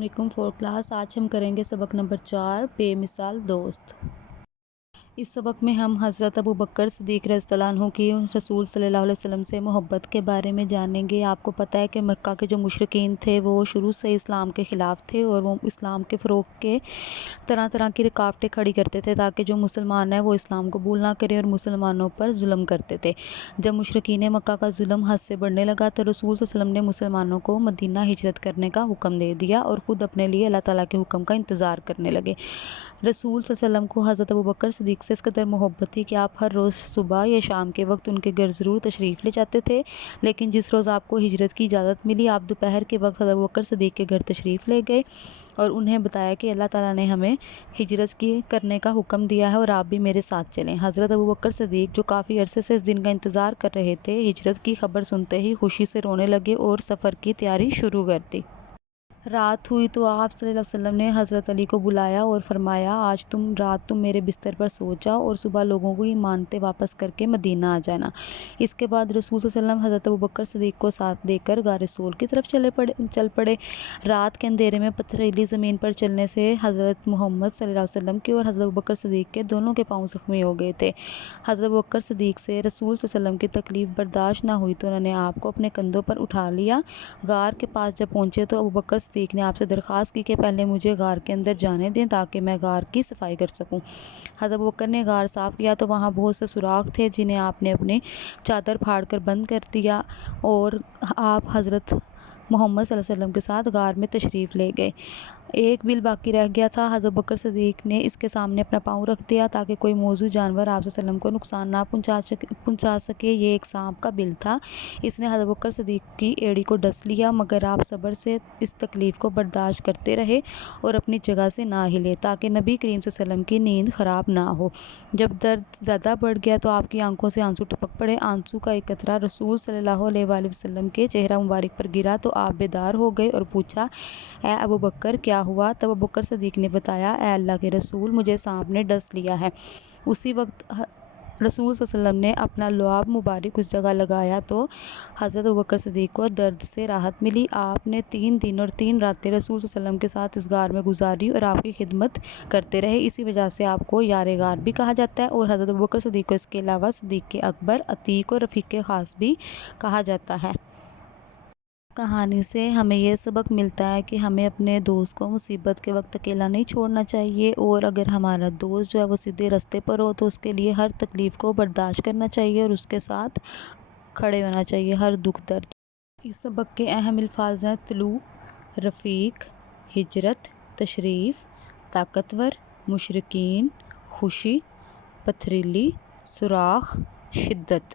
علیکم four class. آج ہم کریں گے سبق نمبر 4 بے مثال دوست۔ اس سبق میں ہم حضرت ابو بکر صدیق رضی اللہ عنہ کی رسول صلی اللہ علیہ وسلم سے محبت کے بارے میں جانیں گے۔ آپ کو پتہ ہے کہ مکہ کے جو مشرکین تھے وہ شروع سے اسلام کے خلاف تھے اور وہ اسلام کے فروغ کے طرح طرح کی رکاوٹیں کھڑی کرتے تھے تاکہ جو مسلمان ہیں وہ اسلام قبول نہ کریں اور مسلمانوں پر ظلم کرتے تھے۔ جب مشرکین مکہ کا ظلم حد سے بڑھنے لگا تو رسول صلی اللہ علیہ وسلم نے مسلمانوں کو مدینہ ہجرت کرنے کا حکم دے دیا اور خود اپنے لیے اللہ تعالیٰ کے حکم کا انتظار کرنے لگے۔ رسول صلی اللہ علیہ وسلم کو حضرت ابو بکر صدیق سے اس قدر محبت تھی کہ آپ ہر روز صبح یا شام کے وقت ان کے گھر ضرور تشریف لے جاتے تھے، لیکن جس روز آپ کو ہجرت کی اجازت ملی آپ دوپہر کے وقت حضرت ابو بکر صدیق کے گھر تشریف لے گئے اور انہیں بتایا کہ اللہ تعالیٰ نے ہمیں ہجرت کرنے کا حکم دیا ہے اور آپ بھی میرے ساتھ چلیں۔ حضرت ابو بکر صدیق جو کافی عرصے سے اس دن کا انتظار کر رہے تھے، ہجرت کی خبر سنتے ہی خوشی سے رونے لگے اور سفر کی تیاری شروع کر دی۔ رات ہوئی تو آپ صلی اللہ علیہ وسلم نے حضرت علی کو بلایا اور فرمایا آج رات تم میرے بستر پر سو جاؤ اور صبح لوگوں کو ایمانتیں واپس کر کے مدینہ آ جانا۔ اس کے بعد رسول صلی اللہ علیہ وسلم حضرت ابو بکر صدیق کو ساتھ لے کر غار ثور کی طرف چل پڑے۔ رات کے اندھیرے میں پتھریلی زمین پر چلنے سے حضرت محمد صلی اللہ علیہ وسلم کے اور حضرت ابو بکر صدیق کے دونوں کے پاؤں زخمی ہو گئے تھے۔ حضرت ابو بکر صدیق سے رسول صلی اللہ علیہ وسلم کی تکلیف برداشت نہ ہوئی تو انہوں نے آپ کو اپنے کندھوں پر اٹھا لیا۔ غار کے پاس جب پہنچے تو ابو بکر صدیق نے آپ سے درخواست کی کہ پہلے مجھے غار کے اندر جانے دیں تاکہ میں غار کی صفائی کر سکوں۔ حضرت ابو بکر نے غار صاف کیا تو وہاں بہت سے سوراخ تھے جنہیں آپ نے اپنی چادر پھاڑ کر بند کر دیا اور آپ حضرت محمد صلی اللہ علیہ وسلم کے ساتھ غار میں تشریف لے گئے۔ ایک بل باقی رہ گیا تھا۔ حضرت ابو بکر صدیق نے اس کے سامنے اپنا پاؤں رکھ دیا تاکہ کوئی موذی جانور آپ صلی اللہ علیہ وسلم کو نقصان نہ پہنچا سکے۔ یہ ایک سانپ کا بل تھا۔ اس نے حضرت ابو بکر صدیق کی ایڑی کو ڈس لیا مگر آپ صبر سے اس تکلیف کو برداشت کرتے رہے اور اپنی جگہ سے نہ ہلے تاکہ نبی کریم صلی اللہ علیہ وسلم کی نیند خراب نہ ہو۔ جب درد زیادہ بڑھ گیا تو آپ کی آنکھوں سے آنسو ٹپک پڑے۔ آنسو کا ایک قطرہ رسول صلی اللہ علیہ وآلہ وسلم کے چہرہ مبارک پر گرا تو آپ بیدار ہو گئے اور پوچھا اے ابو بکر کیا ہوا؟ تب ابو بکر صدیق نے بتایا اے اللہ کے رسول مجھے سانپ نے ڈس لیا ہے۔ اسی وقت رسول صلی اللہ علیہ وسلم نے اپنا لعاب مبارک اس جگہ لگایا تو حضرت ابو بکر صدیق کو درد سے راحت ملی۔ آپ نے 3 دن اور 3 راتیں رسول صلی اللہ علیہ وسلم کے ساتھ اس غار میں گزاری اور آپ کی خدمت کرتے رہے۔ اسی وجہ سے آپ کو یار غار بھی کہا جاتا ہے اور حضرت ابو بکر صدیق کو اس کے علاوہ صدیق اکبر، عتیق اور رفیق خاص بھی کہا جاتا ہے۔ کہانی سے ہمیں یہ سبق ملتا ہے کہ ہمیں اپنے دوست کو مصیبت کے وقت اکیلا نہیں چھوڑنا چاہیے اور اگر ہمارا دوست جو ہے وہ سیدھے راستے پر ہو تو اس کے لیے ہر تکلیف کو برداشت کرنا چاہیے اور اس کے ساتھ کھڑے ہونا چاہیے ہر دکھ درد۔ اس سبق کے اہم الفاظ ہیں طلوع، رفیق، ہجرت، تشریف، طاقتور، مشرکین، خوشی، پتھریلی، سوراخ، شدت۔